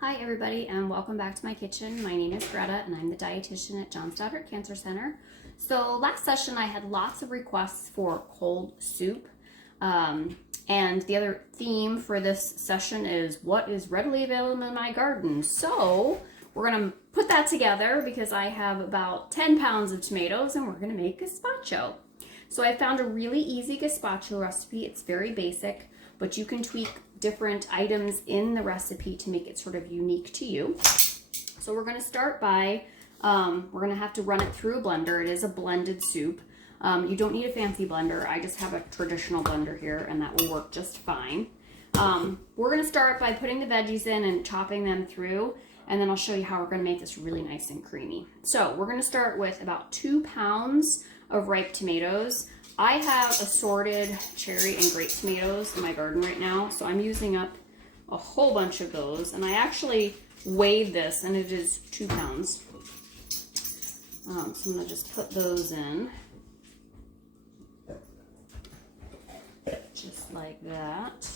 Hi everybody and welcome back to my kitchen. My name is Greta and I'm the dietitian at John Stoddard Cancer Center. So last session I had lots of requests for cold soup and the other theme for this session is what is readily available in my garden. So we're going to put that together because I have about 10 pounds of tomatoes and we're going to make gazpacho. So I found a really easy gazpacho recipe. It's very basic, but you can tweak different items in the recipe to make it sort of unique to you. So we're going to start by, we're going to have to run it through a blender. It is a blended soup. You don't need a fancy blender. I just have a traditional blender here and that will work just fine. We're going to start by putting the veggies in and chopping them through, and then I'll show you how we're going to make this really nice and creamy. So we're going to start with about 2 pounds of ripe tomatoes. I have assorted cherry and grape tomatoes in my garden right now, so I'm using up a whole bunch of those, and I actually weighed this and it is 2 pounds. So I'm going to just put those in, just like that.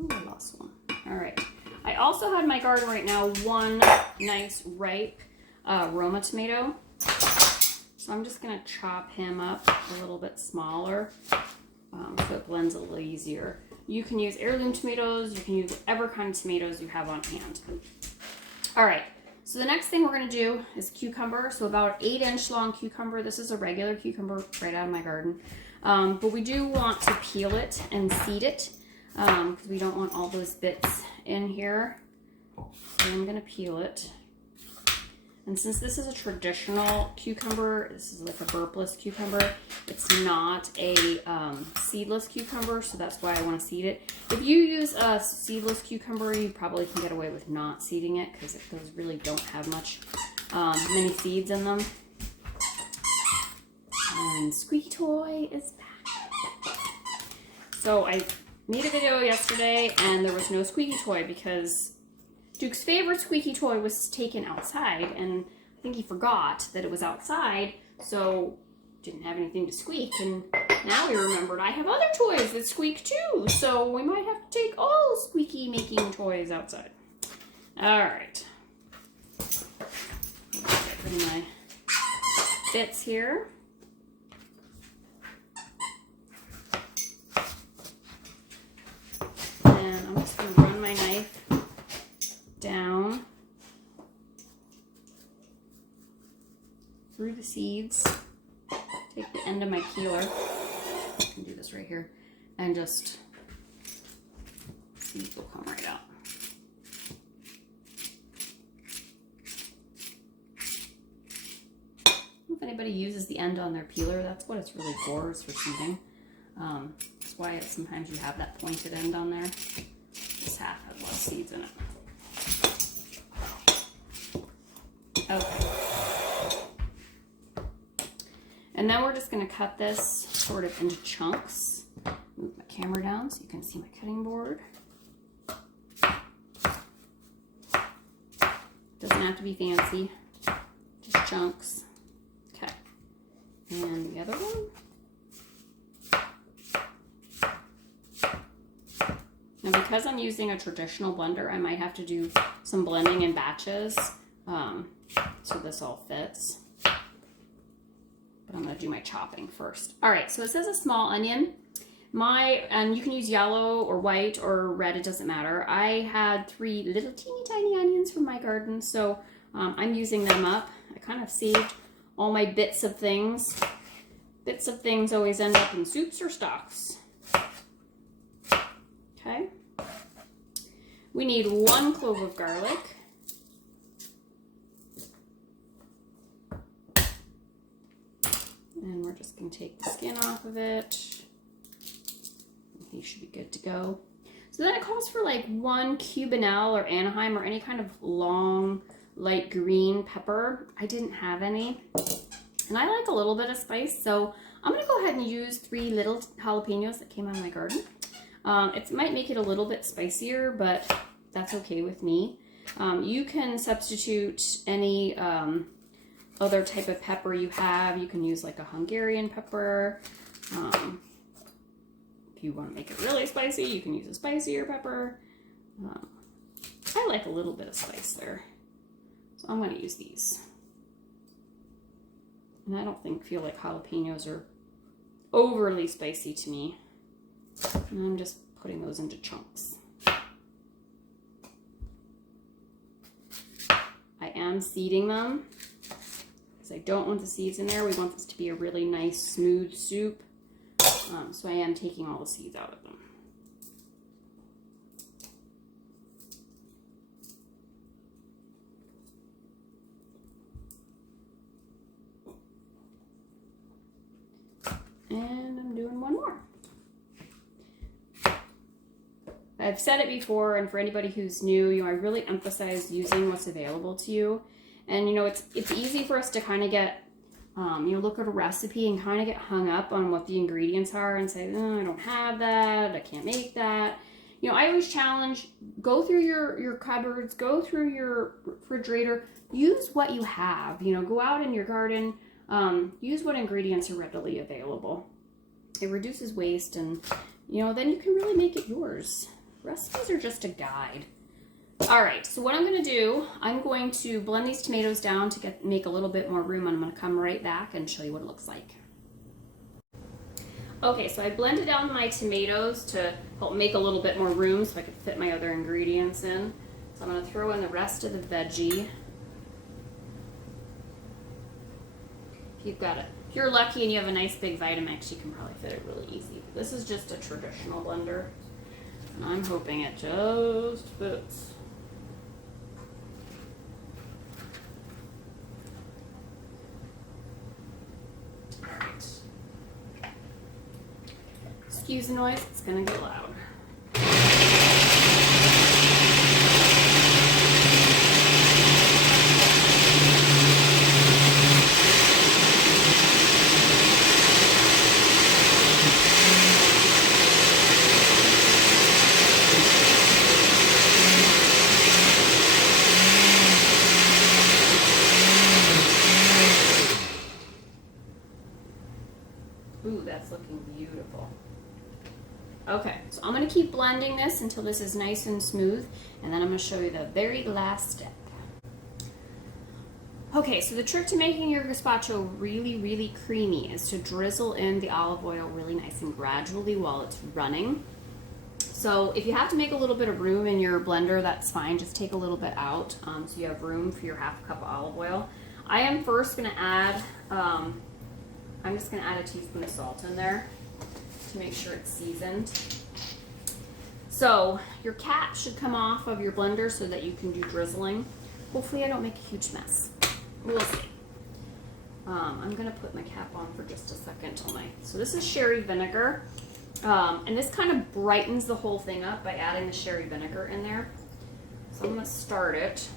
Ooh, I lost one. All right. I also have in my garden right now one nice ripe Roma tomato. So I'm just going to chop him up a little bit smaller so it blends a little easier. You can use heirloom tomatoes, you can use whatever kind of tomatoes you have on hand. All right, so the next thing we're going to do is cucumber. So about 8-inch long cucumber. This is a regular cucumber right out of my garden. But we do want to peel it and seed it because we don't want all those bits in here. So I'm going to peel it. And since this is a traditional cucumber, this is like a burpless cucumber, it's not a seedless cucumber, so that's why I want to seed it. If you use a seedless cucumber, you probably can get away with not seeding it because those really don't have much, many seeds in them. And Squeaky Toy is back. So I made a video yesterday and there was no Squeaky Toy because Duke's favorite squeaky toy was taken outside, and I think he forgot that it was outside, so didn't have anything to squeak, and now we remembered I have other toys that squeak too, so we might have to take all squeaky making toys outside. Alright. Get rid of my bits here. And I'm just going to run my knife down through the seeds, take the end of my peeler, I can do this right here, and just, seeds will come right out. If anybody uses the end on their peeler, that's what it's really for, is for seeding. That's why sometimes you have that pointed end on there. This half has a lot of seeds in it. Okay. And then we're just going to cut this sort of into chunks. Move my camera down so you can see my cutting board. Doesn't have to be fancy, just chunks. Okay. And the other one. Now because I'm using a traditional blender, I might have to do some blending in batches. So this all fits. But I'm going to do my chopping first. All right, so it says a small onion. And you can use yellow or white or red, it doesn't matter. I had 3 little teeny tiny onions from my garden, so I'm using them up. I kind of saved all my bits of things. Bits of things always end up in soups or stocks. Okay. We need 1 clove of garlic. And we're just going to take the skin off of it. He should be good to go. So then it calls for like 1 Cubanelle or Anaheim or any kind of long, light green pepper. I didn't have any. And I like a little bit of spice, so I'm going to go ahead and use 3 little jalapenos that came out of my garden. It might make it a little bit spicier, but that's okay with me. You can substitute any other type of pepper you have. You can use like a Hungarian pepper, If you want to make it really spicy, you can use a spicier pepper. I like a little bit of spice there, so I'm going to use these. And I don't feel like jalapenos are overly spicy to me. And I'm just putting those into chunks. I am seeding them because I don't want the seeds in there. We want this to be a really nice, smooth soup. So I am taking all the seeds out of them. And I'm doing one more. I've said it before, and for anybody who's new, I really emphasize using what's available to you. And it's easy for us to kind of get, look at a recipe and kind of get hung up on what the ingredients are and say, oh, I don't have that, I can't make that. I always challenge, go through your cupboards, go through your refrigerator, use what you have. Go out in your garden, use what ingredients are readily available. It reduces waste, and then you can really make it yours. Recipes are just a guide. All right, so what I'm going to do, I'm going to blend these tomatoes down to make a little bit more room, and I'm going to come right back and show you what it looks like. Okay, so I blended down my tomatoes to help make a little bit more room so I could fit my other ingredients in. So I'm going to throw in the rest of the veggie. If you're lucky and you have a nice big Vitamix, you can probably fit it really easy. But this is just a traditional blender, and I'm hoping it just fits. All right. Excuse the noise, it's gonna get loud. Ooh, that's looking beautiful. Okay, so I'm going to keep blending this until this is nice and smooth, and then I'm going to show you the very last step. Okay, so the trick to making your gazpacho really, really creamy is to drizzle in the olive oil really nice and gradually while it's running. So if you have to make a little bit of room in your blender, that's fine. Just take a little bit out so you have room for your half cup of olive oil. I am first going to add, I'm just going to add a teaspoon of salt in there to make sure it's seasoned. So your cap should come off of your blender so that you can do drizzling. Hopefully I don't make a huge mess. We'll see. I'm going to put my cap on for just a second. So this is sherry vinegar. And this kind of brightens the whole thing up by adding the sherry vinegar in there. So I'm going to start it.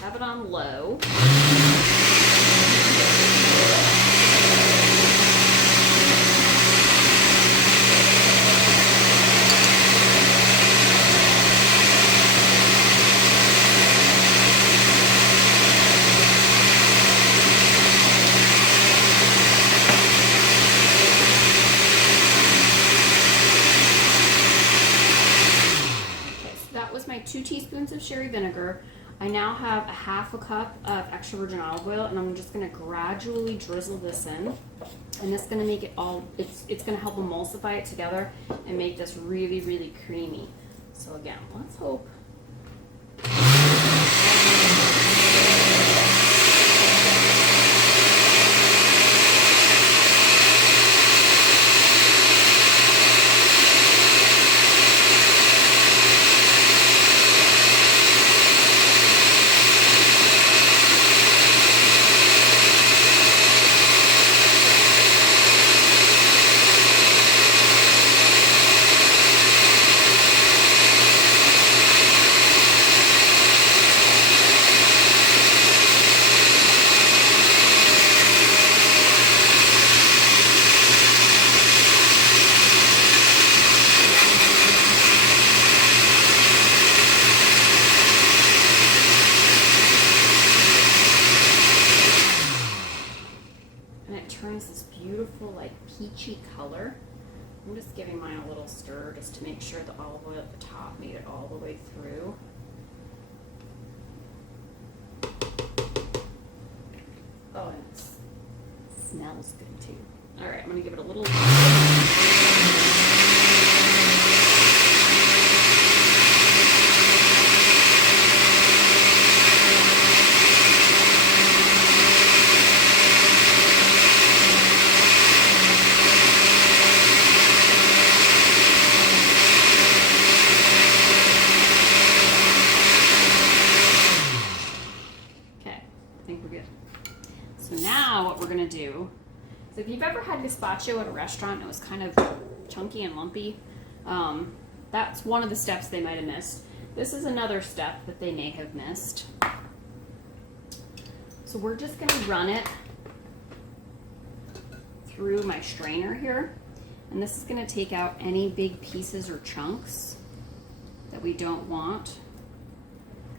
Have it on low. My 2 teaspoons of sherry vinegar. I now have a half a cup of extra virgin olive oil, and I'm just going to gradually drizzle this in, and it's going to make it all, it's going to help emulsify it together and make this really, really creamy. So again, let's hope. Turns this beautiful like peachy color. I'm just giving mine a little stir just to make sure the olive oil at the top made it all the way through. Oh, and it smells good too. All right, I'm gonna give it a little. So now what we're gonna do is, if you've ever had gazpacho at a restaurant and it was kind of chunky and lumpy, that's one of the steps they might have missed. This is another step that they may have missed. So we're just gonna run it through my strainer here, and this is gonna take out any big pieces or chunks that we don't want,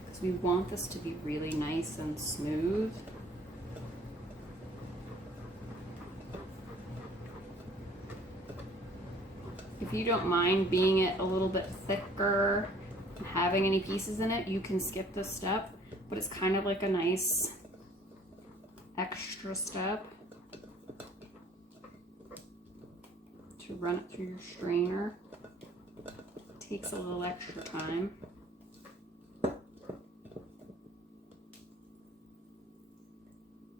because we want this to be really nice and smooth. If you don't mind being it a little bit thicker and having any pieces in it, you can skip this step, but it's kind of like a nice extra step to run it through your strainer. It takes a little extra time. But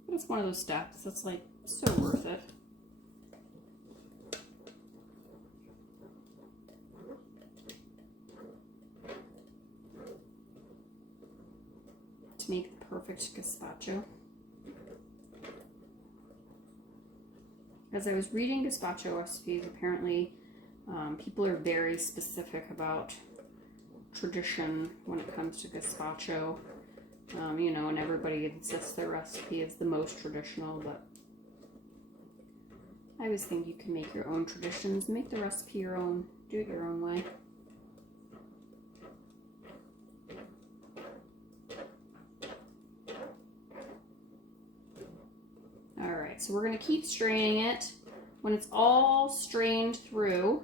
it's one of those steps that's like so worth it. To make the perfect gazpacho. As I was reading gazpacho recipes, apparently people are very specific about tradition when it comes to gazpacho. You know, and everybody insists their recipe is the most traditional, but I always think you can make your own traditions, make the recipe your own, do it your own way. Alright, so we're going to keep straining it. When it's all strained through,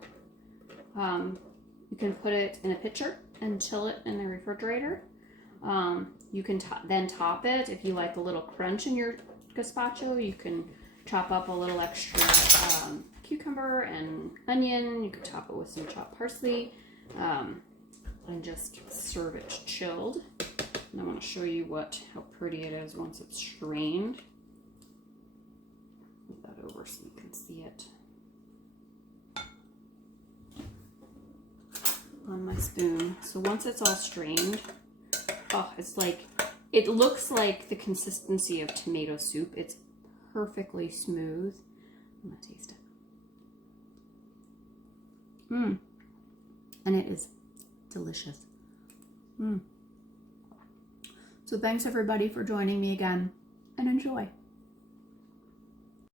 you can put it in a pitcher and chill it in the refrigerator. You can then top it. If you like a little crunch in your gazpacho, you can chop up a little extra cucumber and onion. You could top it with some chopped parsley and just serve it chilled. And I want to show you how pretty it is once it's strained. Move that over so you can see it on my spoon. So once it's all strained, oh, it's like, it looks like the consistency of tomato soup. It's perfectly smooth. I'm gonna taste it. And it is delicious. So thanks everybody for joining me again, and enjoy.